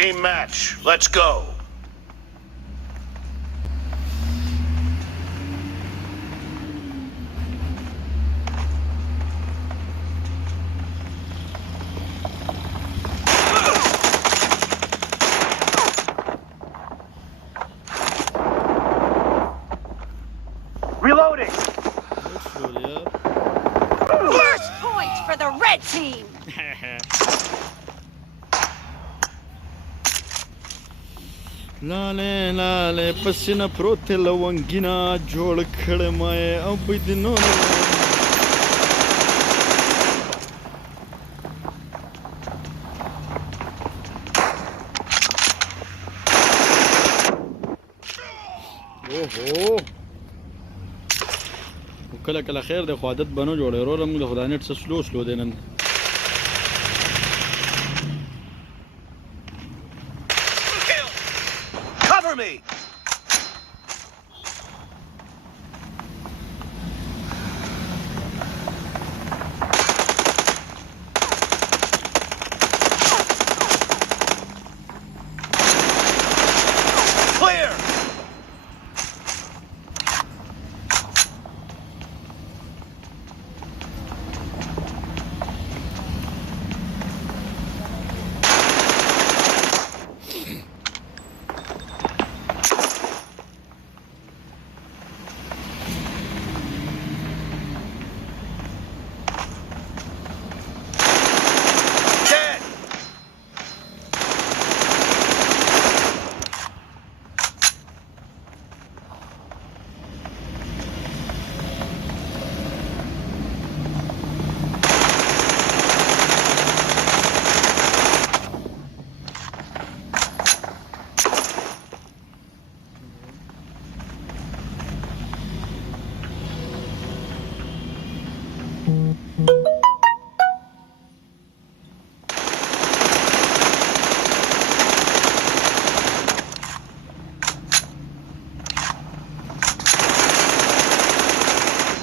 Team match. Let's go. Reloading. First point for the red team. لاله لاله پسینه پروت لونګینا جوړ کړم او بدنو اوهو کله کله خیر د عادت بنو جوړې ورور موږ د خدای نت سلو دی نن Cover me. Clear. Dead.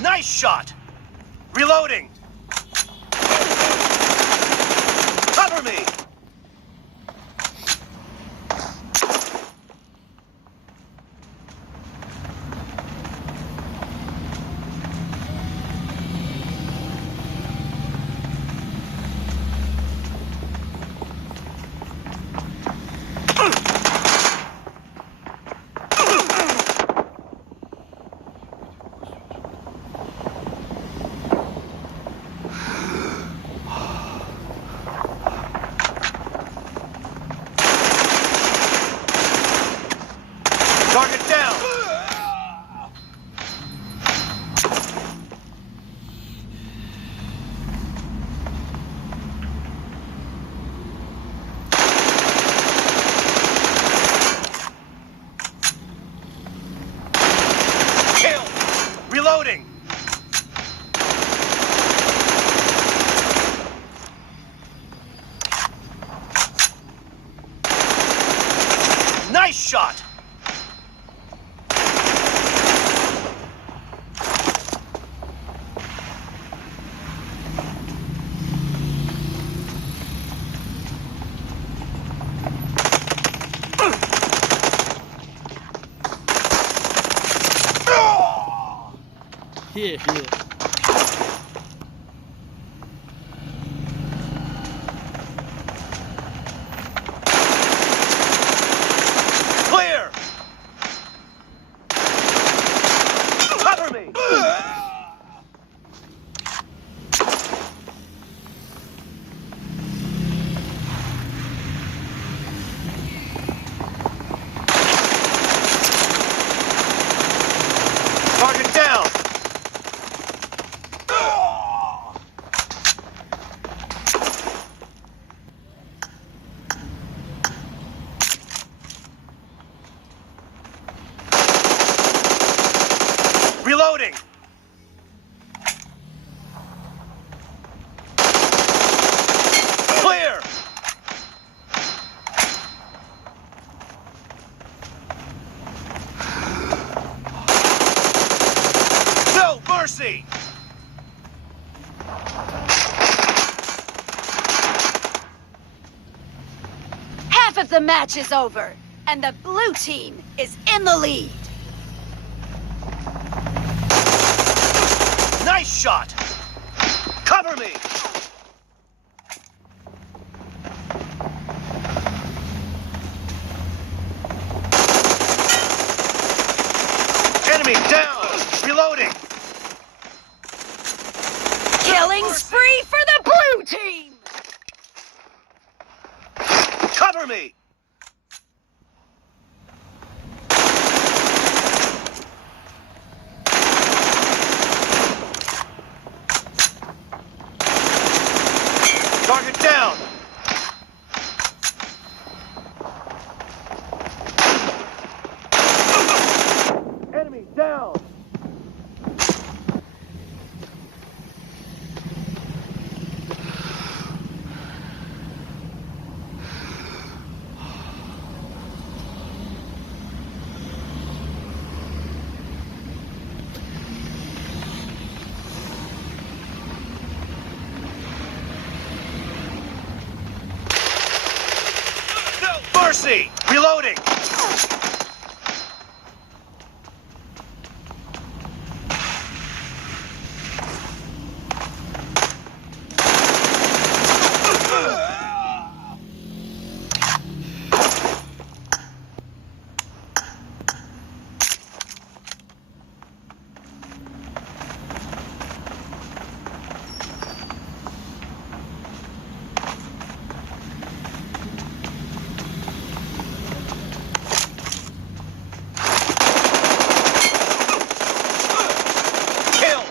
Nice shot. Reloading. Cover me. Target down. Kill. Reloading. Nice shot. Here. Clear. Cover me. Target down. Half of the match is over, and the blue team is in the lead. Nice shot! Cover me! Enemy down! Reloading! Killing spree for the blue team! Cover me! Target down! Enemy down! No mercy! Reloading! Kill!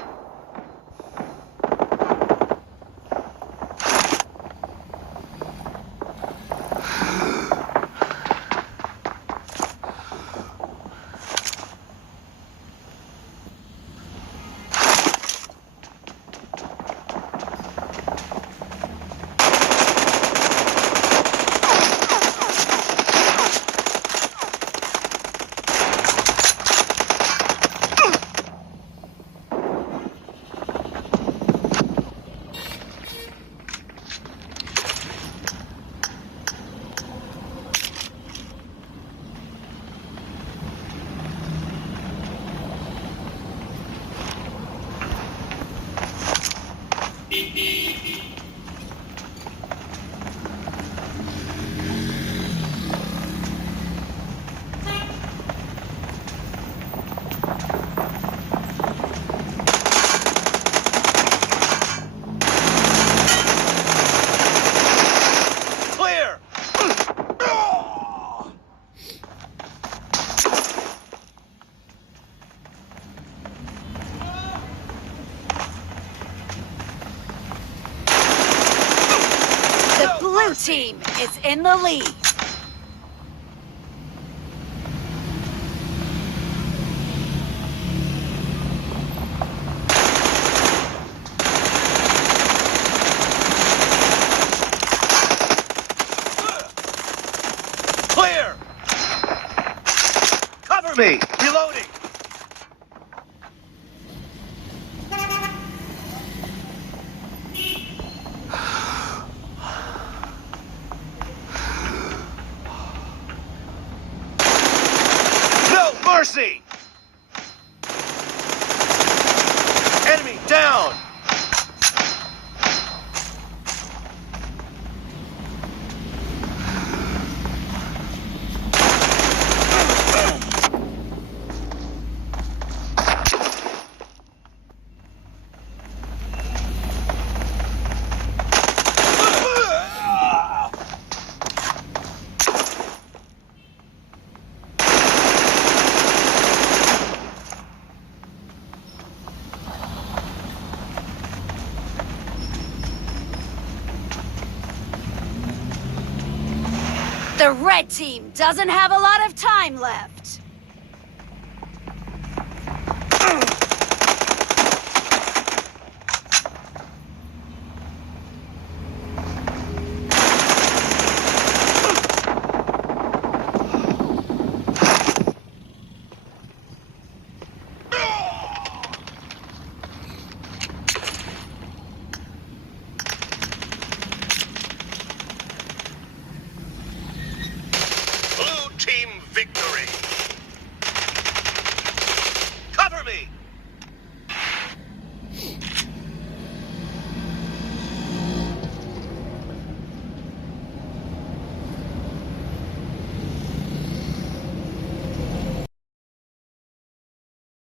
Clear! The blue team is in the lead. Clear! Cover me! Reloading! No mercy! Enemy down! The red team doesn't have a lot of time left. Victory!